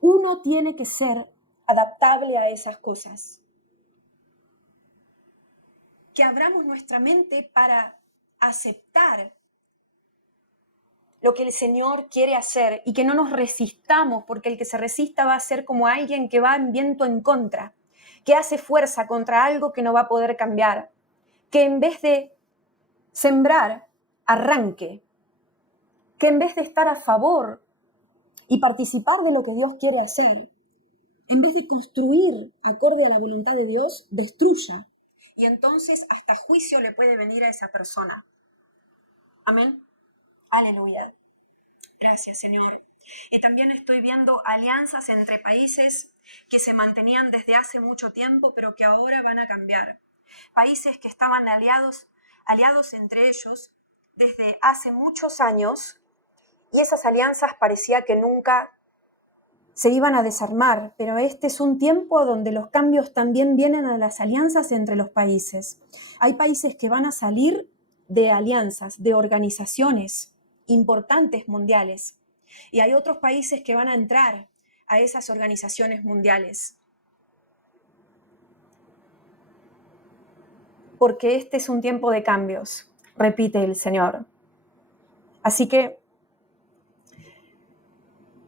uno tiene que ser adaptable a esas cosas. Que abramos nuestra mente para aceptar lo que el Señor quiere hacer y que no nos resistamos, porque el que se resista va a ser como alguien que va en viento en contra, que hace fuerza contra algo que no va a poder cambiar, que en vez de sembrar, arranque, que en vez de estar a favor y participar de lo que Dios quiere hacer, en vez de construir acorde a la voluntad de Dios, destruya. Y entonces hasta juicio le puede venir a esa persona. Amén. Aleluya. Gracias, Señor. Y también estoy viendo alianzas entre países que se mantenían desde hace mucho tiempo, pero que ahora van a cambiar. Países que estaban aliados entre ellos desde hace muchos años, y esas alianzas parecía que nunca se iban a desarmar, pero este es un tiempo donde los cambios también vienen a las alianzas entre los países. Hay países que van a salir de alianzas, de organizaciones importantes mundiales, y hay otros países que van a entrar a esas organizaciones mundiales. Porque este es un tiempo de cambios, repite el Señor. Así que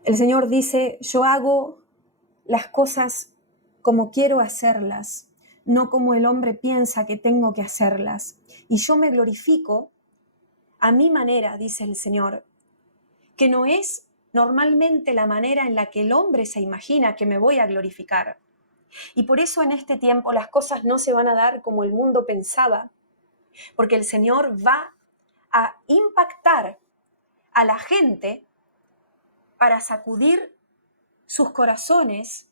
el Señor dice, yo hago las cosas como quiero hacerlas, no como el hombre piensa que tengo que hacerlas. Y yo me glorifico a mi manera, dice el Señor, que no es normalmente la manera en la que el hombre se imagina que me voy a glorificar. Y por eso en este tiempo las cosas no se van a dar como el mundo pensaba, porque el Señor va a impactar a la gente para sacudir sus corazones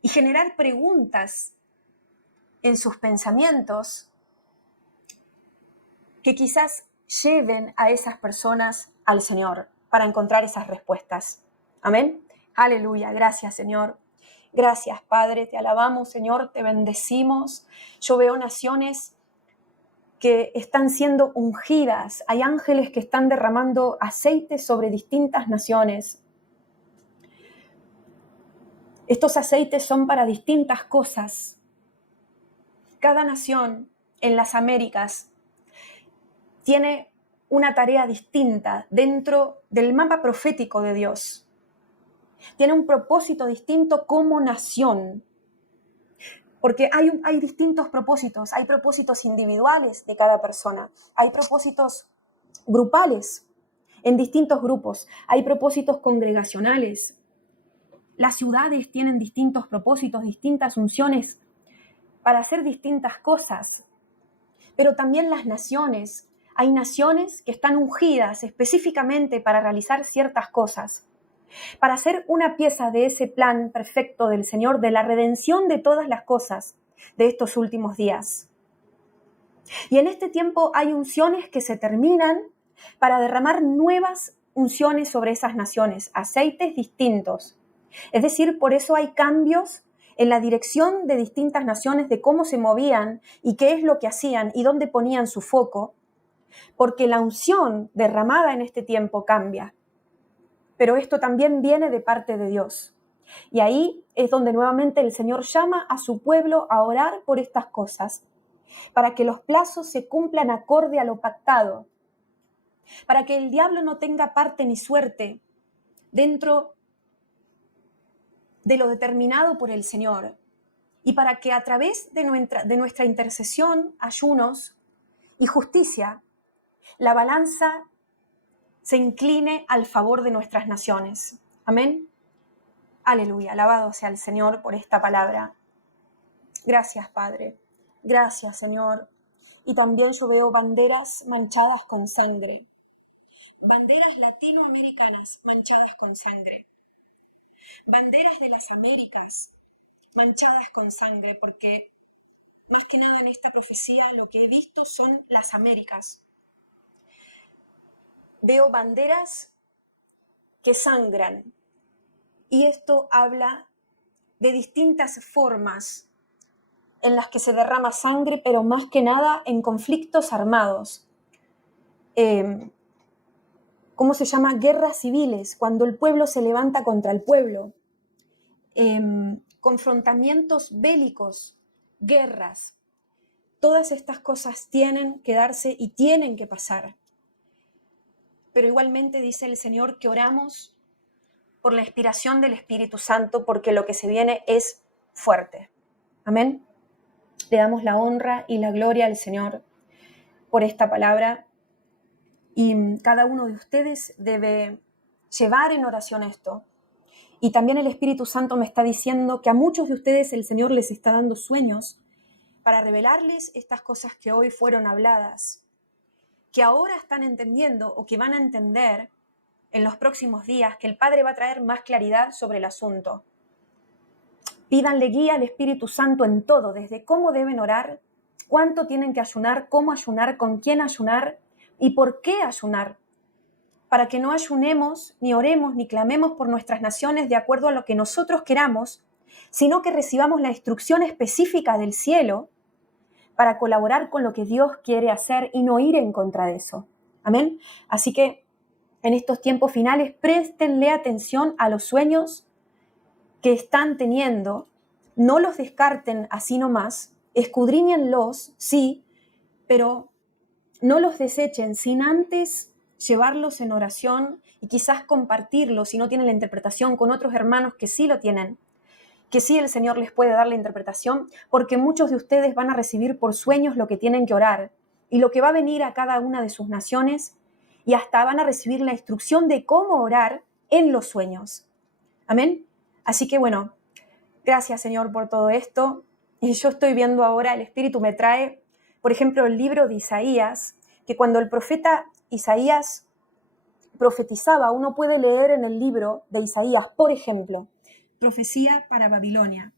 y generar preguntas en sus pensamientos que quizás lleven a esas personas al Señor para encontrar esas respuestas. Amén. Aleluya. Gracias, Señor. Gracias, Padre. Te alabamos, Señor. Te bendecimos. Yo veo naciones que están siendo ungidas. Hay ángeles que están derramando aceite sobre distintas naciones. Estos aceites son para distintas cosas. Cada nación en las Américas tiene una tarea distinta dentro del mapa profético de Dios. Tiene un propósito distinto como nación. Porque hay distintos propósitos. Hay propósitos individuales de cada persona. Hay propósitos grupales en distintos grupos. Hay propósitos congregacionales. Las ciudades tienen distintos propósitos, distintas unciones para hacer distintas cosas. Pero también las naciones. Hay naciones que están ungidas específicamente para realizar ciertas cosas, para ser una pieza de ese plan perfecto del Señor, de la redención de todas las cosas de estos últimos días. Y en este tiempo hay unciones que se terminan para derramar nuevas unciones sobre esas naciones, aceites distintos. Es decir, por eso hay cambios en la dirección de distintas naciones, de cómo se movían y qué es lo que hacían y dónde ponían su foco, porque la unción derramada en este tiempo cambia. Pero esto también viene de parte de Dios. Y ahí es donde nuevamente el Señor llama a su pueblo a orar por estas cosas, para que los plazos se cumplan acorde a lo pactado, para que el diablo no tenga parte ni suerte dentro de lo determinado por el Señor, y para que a través de nuestra intercesión, ayunos y justicia, la balanza se incline al favor de nuestras naciones. Amén. Aleluya. Alabado sea el Señor por esta palabra. Gracias, Padre. Gracias, Señor. Y también yo veo banderas manchadas con sangre. Banderas latinoamericanas manchadas con sangre. Banderas de las Américas manchadas con sangre, porque más que nada en esta profecía lo que he visto son las Américas. Veo banderas que sangran, y esto habla de distintas formas en las que se derrama sangre, pero más que nada en conflictos armados. ¿Cómo se llama? Guerras civiles, cuando el pueblo se levanta contra el pueblo. Confrontamientos bélicos, guerras. Todas estas cosas tienen que darse y tienen que pasar. Pero igualmente dice el Señor que oramos por la inspiración del Espíritu Santo, porque lo que se viene es fuerte. Amén. Le damos la honra y la gloria al Señor por esta palabra, y cada uno de ustedes debe llevar en oración esto. Y también el Espíritu Santo me está diciendo que a muchos de ustedes el Señor les está dando sueños para revelarles estas cosas que hoy fueron habladas, que ahora están entendiendo o que van a entender en los próximos días, que el Padre va a traer más claridad sobre el asunto. Pídanle guía al Espíritu Santo en todo, desde cómo deben orar, cuánto tienen que ayunar, cómo ayunar, con quién ayunar y por qué ayunar. para que no ayunemos, ni oremos, ni clamemos por nuestras naciones de acuerdo a lo que nosotros queramos, sino que recibamos la instrucción específica del cielo para colaborar con lo que Dios quiere hacer y no ir en contra de eso. Amén. Así que en estos tiempos finales, préstenle atención a los sueños que están teniendo, no los descarten así nomás, escudriñenlos, sí, pero no los desechen sin antes llevarlos en oración y quizás compartirlos, si no tienen la interpretación, con otros hermanos que sí lo tienen, que sí el Señor les puede dar la interpretación, porque muchos de ustedes van a recibir por sueños lo que tienen que orar y lo que va a venir a cada una de sus naciones, y hasta van a recibir la instrucción de cómo orar en los sueños. Amén. Así que bueno, gracias Señor por todo esto. Y yo estoy viendo ahora, el Espíritu me trae, por ejemplo, el libro de Isaías, que cuando el profeta Isaías profetizaba, uno puede leer en el libro de Isaías, por ejemplo, profecía para Babilonia,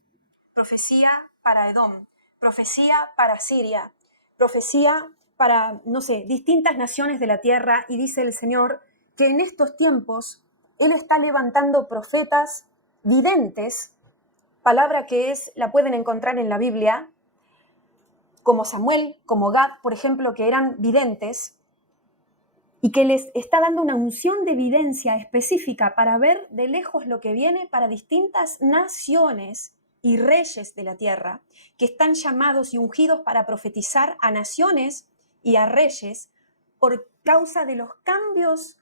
profecía para Edom, profecía para Siria, profecía para, no sé, distintas naciones de la tierra, y dice el Señor que en estos tiempos Él está levantando profetas videntes, palabra que la pueden encontrar en la Biblia, como Samuel, como Gad, por ejemplo, que eran videntes, y que les está dando una unción de evidencia específica para ver de lejos lo que viene para distintas naciones y reyes de la tierra, que están llamados y ungidos para profetizar a naciones y a reyes por causa de los cambios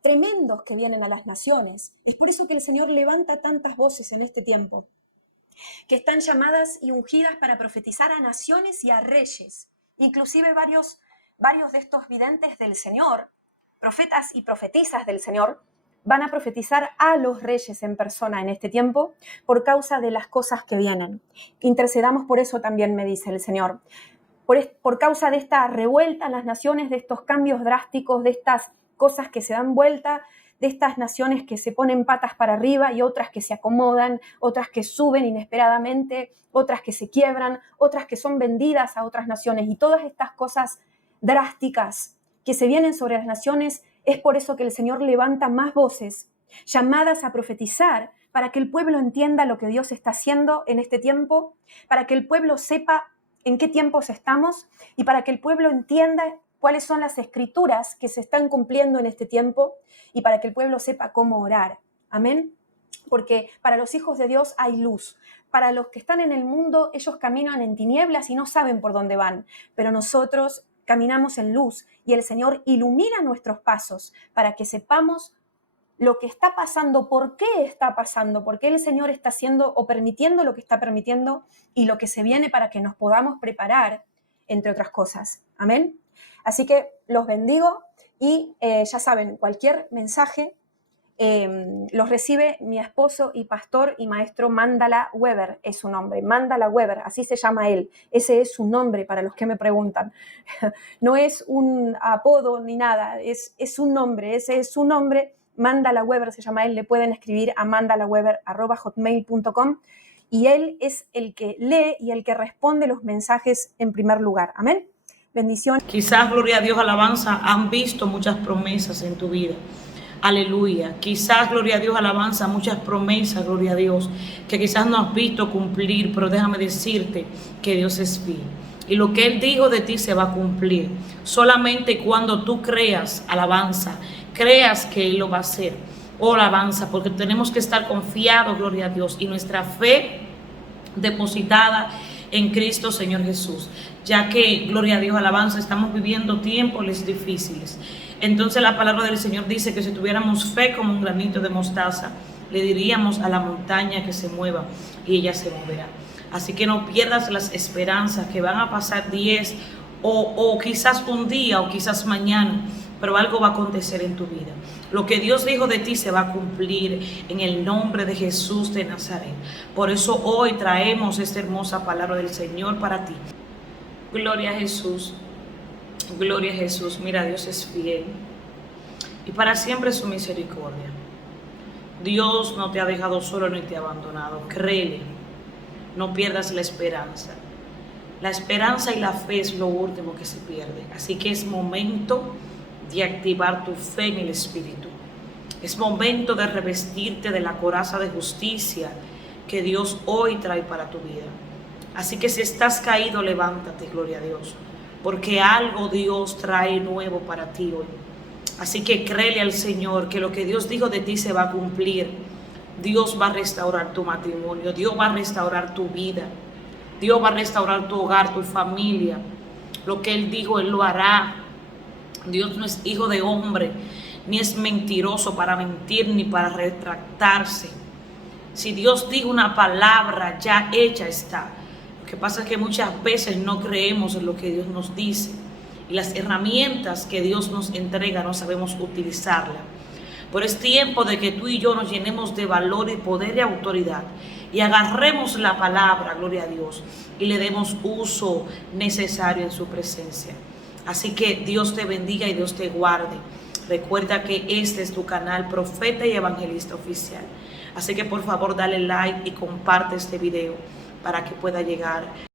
tremendos que vienen a las naciones. Es por eso que el Señor levanta tantas voces en este tiempo, que están llamadas y ungidas para profetizar a naciones y a reyes. Inclusive varios de estos videntes del Señor, profetas y profetizas del Señor, van a profetizar a los reyes en persona en este tiempo por causa de las cosas que vienen. Intercedamos por eso también, me dice el Señor. Por causa de esta revuelta en las naciones, de estos cambios drásticos, de estas cosas que se dan vuelta, de estas naciones que se ponen patas para arriba y otras que se acomodan, otras que suben inesperadamente, otras que se quiebran, otras que son vendidas a otras naciones. Y todas estas cosas drásticas que se vienen sobre las naciones, es por eso que el Señor levanta más voces llamadas a profetizar para que el pueblo entienda lo que Dios está haciendo en este tiempo, para que el pueblo sepa en qué tiempos estamos y para que el pueblo entienda cuáles son las escrituras que se están cumpliendo en este tiempo y para que el pueblo sepa cómo orar. Amén. Porque para los hijos de Dios hay luz. Para los que están en el mundo, ellos caminan en tinieblas y no saben por dónde van. Pero nosotros caminamos en luz y el Señor ilumina nuestros pasos para que sepamos lo que está pasando, por qué está pasando, por qué el Señor está haciendo o permitiendo lo que está permitiendo y lo que se viene para que nos podamos preparar, entre otras cosas. Amén. Así que los bendigo y ya saben, cualquier mensaje los recibe mi esposo y pastor y maestro Mandala Weber, es su nombre, Mandala Weber, así se llama él, ese es su nombre para los que me preguntan. No es un apodo ni nada, es un nombre, ese es su nombre, Mandala Weber se llama él, le pueden escribir a mandalaweber@hotmail.com y él es el que lee y el que responde los mensajes en primer lugar. Amén. Bendiciones. Quizás, gloria a Dios, alabanza, han visto muchas promesas en tu vida. Aleluya. Quizás, gloria a Dios, alabanza, muchas promesas, gloria a Dios, que quizás no has visto cumplir, pero déjame decirte que Dios es fiel. Y lo que Él dijo de ti se va a cumplir. Solamente cuando tú creas, alabanza, creas que Él lo va a hacer. Oh, alabanza, porque tenemos que estar confiados, gloria a Dios, y nuestra fe depositada en Cristo Señor Jesús, ya que, gloria a Dios, alabanza, estamos viviendo tiempos difíciles. Entonces la palabra del Señor dice que si tuviéramos fe como un granito de mostaza, le diríamos a la montaña que se mueva y ella se moverá. Así que no pierdas las esperanzas, que van a pasar 10 o quizás un día o quizás mañana, pero algo va a acontecer en tu vida. Lo que Dios dijo de ti se va a cumplir en el nombre de Jesús de Nazaret. Por eso hoy traemos esta hermosa palabra del Señor para ti. Gloria a Jesús. Gloria a Jesús. Mira, Dios es fiel y para siempre su misericordia. Dios no te ha dejado solo ni te ha abandonado. Créele, no pierdas la esperanza. La esperanza y la fe es lo último que se pierde. Así que es momento de activar tu fe en el Espíritu. Es momento de revestirte de la coraza de justicia que Dios hoy trae para tu vida. Así que si estás caído, levántate, gloria a Dios, porque algo Dios trae nuevo para ti hoy. Así que créele al Señor que lo que Dios dijo de ti se va a cumplir. Dios va a restaurar tu matrimonio, Dios va a restaurar tu vida, Dios va a restaurar tu hogar, tu familia. Lo que Él dijo, Él lo hará. Dios no es hijo de hombre, ni es mentiroso para mentir, ni para retractarse. Si Dios dijo una palabra, ya hecha está. Lo que pasa es que muchas veces no creemos en lo que Dios nos dice. Y las herramientas que Dios nos entrega no sabemos utilizarlas. Pero es tiempo de que tú y yo nos llenemos de valor y poder y autoridad y agarremos la palabra, gloria a Dios, y le demos uso necesario en su presencia. Así que Dios te bendiga y Dios te guarde. Recuerda que este es tu canal Profeta y Evangelista Oficial. Así que por favor dale like y comparte este video para que pueda llegar